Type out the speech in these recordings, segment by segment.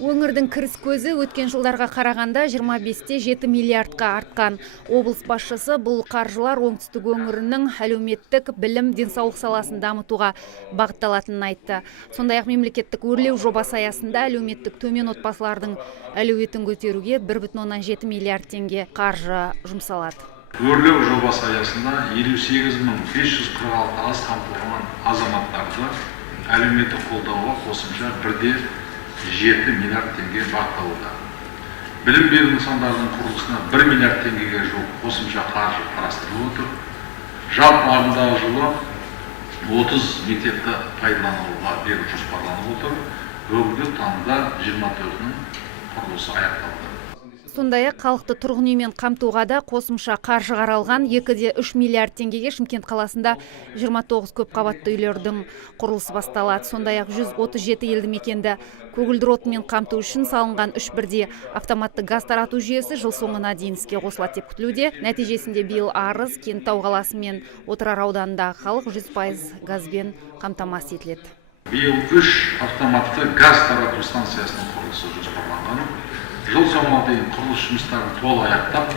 Өңірдің кіріс көзі өткен жылдарға қарағанда 25-те 7 миллиардқа артқан. Облыс басшысы бұл қаржылар оңтүстік өңірінің әлеуметтік, білім, денсаулық саласын дамытуға бағытталатынын айтты. Сондай-ақ мемлекеттік өрлеу жобасы аясында әлеуметтік төмен отбасылардың әлеуетін көтеруге 1,7 миллиард теңге қаржы жұмсалады. Өрлеу жобасы аясында 58.546 аз қамтылған азаматтарды әлеуметтік қолдауға қосымша 1,7 миллиард теңге бағытталуда. Білім беру нысандарының құрылысына 1 миллиард теңгеге жуық қосымша қаржы қарастырылып отыр. Жалпы ағымдағы жылы 30 мектепті пайдалануға беру жоспарланып отыр. Бүгінгі таңда 24-нің құрылысы аяқталды. Сондай-ақ халықты тұрғын үймен қамтуға да қосымша қаржы қаралған. 2,3 миллиард теңгеге Шымкент қаласында 29 көпқабатты үйлердің құрылысы басталады. Сондай-ақ 137 елді мекенді көгілдір отынмен қамту үшін салынған 3 бірдей автоматты газ тарату жүйесі жыл соңына дейін іске қосылады деп күтілуде. Нәтижесінде биыл Арыс, Кентау қаласы мен Отырар ауданындағы халық 100% газбен қамтамасыз етіледі. Биыл 3 автоматты газ тарату станциясының құрылысы жоспарланған. Жыл соңына дейін құрылыс жұмыстарын толық аяқтап,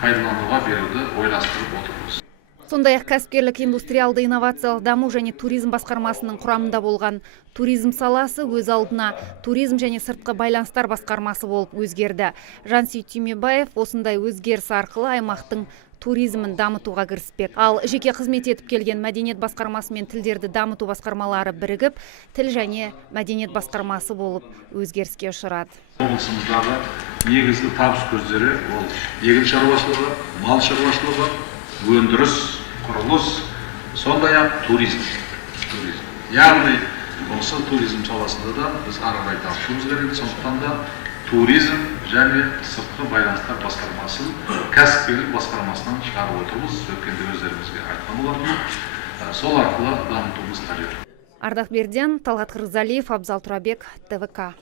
пайдалануға беруді ойластырып отырмыз. Сондай-ақ кәсіпкерлік, индустриалды инновациялық даму және туризм басқармасының құрамында болған туризм саласы өз алдына туризм және сыртқы байланыстар басқармасы болып өзгерді. Жансейіт Түймебаев осындай өзгеріс арқылы аймақтың туризмін дамытуға кіріспек. Ал жеке қызмет етіп келген мәдениет басқармасы мен тілдерді дамыту басқармалары бірігіп, тіл және мәдениет басқармасы болып өзгеріске ұшырады. Облысымыздағы негізгі табыс көздері ол егін шаруашылығы, мал шаруашылығы, өндіріс, құрылыс, сондай-ақ туризм. Яғни осы туризм саласында да біз ары қарай дамытуымыз керек. Сондықтан да туризм және сыртқы байланыстар басқармасын кәсіпкерлік басқармасынан шығарып отырмыз. Өткенде өздеріңізге айтқан болатынмын. Сол арқылы дамытуымыз қажет. Ардақ Берден, Талғат Қырғызалиев, Абзал Тұрабек, ТВК.